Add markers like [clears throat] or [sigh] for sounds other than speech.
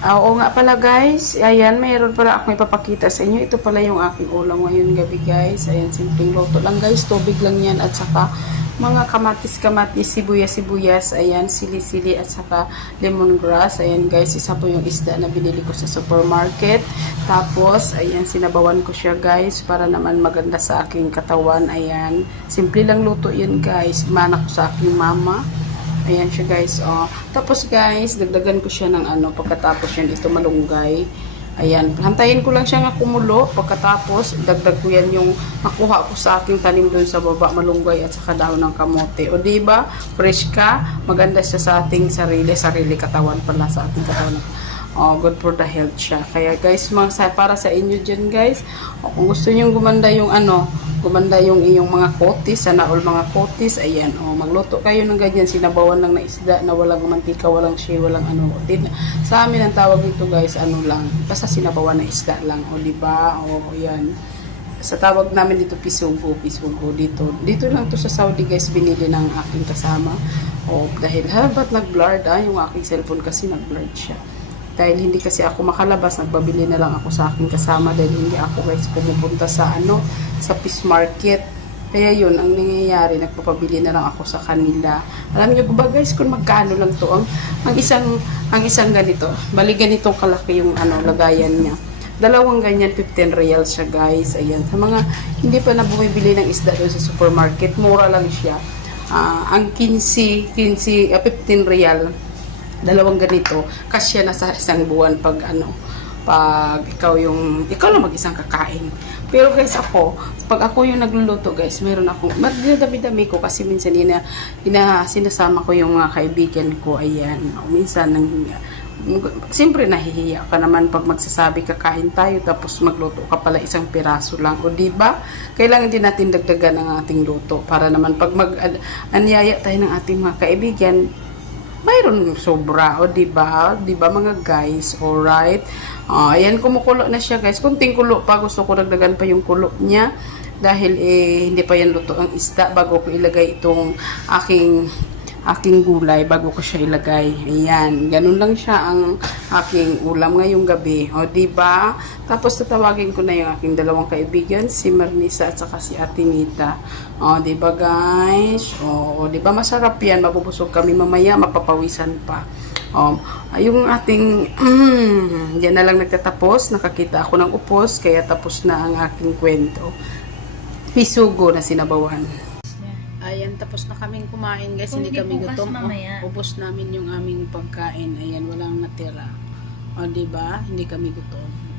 Ah, Oo nga pala guys, ayan, mayroon pala akong ipapakita sa inyo. Ito pala yung aking ulam ngayon gabi guys. Ayan, simpleng luto lang guys, tubig lang yan at saka mga kamatis-kamatis, sibuyas-sibuyas, ayan, sili-sili at saka lemongrass. Ayan guys, isa po yung isda na binili ko sa supermarket. Tapos, ayan, sinabawan ko siya guys para naman maganda sa aking katawan. Ayan, simple lang luto yan guys. Mana ko sa aking mama. Ayan siya guys, oh. Tapos guys, dagdagan ko siya ng ano, pagkatapos yan ito malunggay. Ayan, hantayin ko lang siya nga kumulo. Pagkatapos, dagdag ko yan yung nakuha ko sa aking tanim doon sa baba, malunggay at saka daon ng kamote. O di ba fresh ka, maganda siya sa ating sarili, sarili katawan pala sa ating katawan. Oh, good for the health siya. Kaya guys, mga sa, para sa inyo dyan guys, o, kung gusto niyo gumanda yung ano, gumanda yung iyong mga kotis, sana all mga kotis, ayan, oh, magluto kayo ng ganyan, sinabawan lang na isda na walang mantika, walang shea, walang ano. Din, sa amin ang tawag nito guys, ano lang, basta sinabawan na isda lang, o di ba? O, yan. Sa tawag namin dito pisugo, pisugo dito. Dito lang to sa Saudi guys, binili ng aking kasama. O, dahil, ha, ba't nag-blurred ah? Yung aking cellphone kasi nag-blurred siya dahil hindi kasi ako makalabas, nagbabili na lang ako sa aking kasama dahil hindi ako guys pumupunta sa ano, sa fish market. Kaya yun, ang nangyayari, nagpapabili na lang ako sa kanila. Alam niyo ba guys, kung magkano lang to ang, ang isang ang isang ganito, bali ganitong kalaki yung ano lagayan niya. Dalawang ganyan, 15 real siya guys. Ayan, sa mga hindi pa na bumibili ng isda doon sa supermarket, mura lang siya. Ah, ang 15, 15, ah, 15 real dalawang ganito kasya na sa isang buwan pag ano pag ikaw yung ikaw lang mag-isang kakain. Pero guys ako pag ako yung nagluluto guys meron akong magdadami-dami ko kasi minsan ina, ina sinasama ko yung mga kaibigan ko ayan minsan nang Siyempre nahihiya ka naman pag magsasabi kakain tayo tapos magluto ka pala isang piraso lang. O di ba? Kailangan din natin dagdagan ang ating luto para naman pag mag anyaya tayo ng ating mga kaibigan mayroon sobra, o di ba? Di ba mga guys? Alright. Ah, ayan, kumukulo na siya guys. Kunting kulo pa. Gusto ko dagdagan pa yung kulo niya. Dahil eh, hindi pa yan luto ang isda bago ko ilagay itong aking aking gulay bago ko siya ilagay. Ayan, ganun lang siya ang aking ulam ngayong gabi. O, ba? Tapos tatawagin ko na yung aking dalawang kaibigan, si Marnisa at saka si Ate Nita. O, ba guys? O, ba masarap yan? Mabubusog kami mamaya, mapapawisan pa. Um, yung ating, [clears throat] yan na lang nagtatapos. Nakakita ako ng upos, kaya tapos na ang aking kwento. Pisugo na sinabawan. Tapos na kaming kumain guys. Kung hindi di kami bukas gutom. mamaya. Oh, ubos namin yung aming pagkain. Ayan, walang natira. O, di ba? Hindi kami gutom.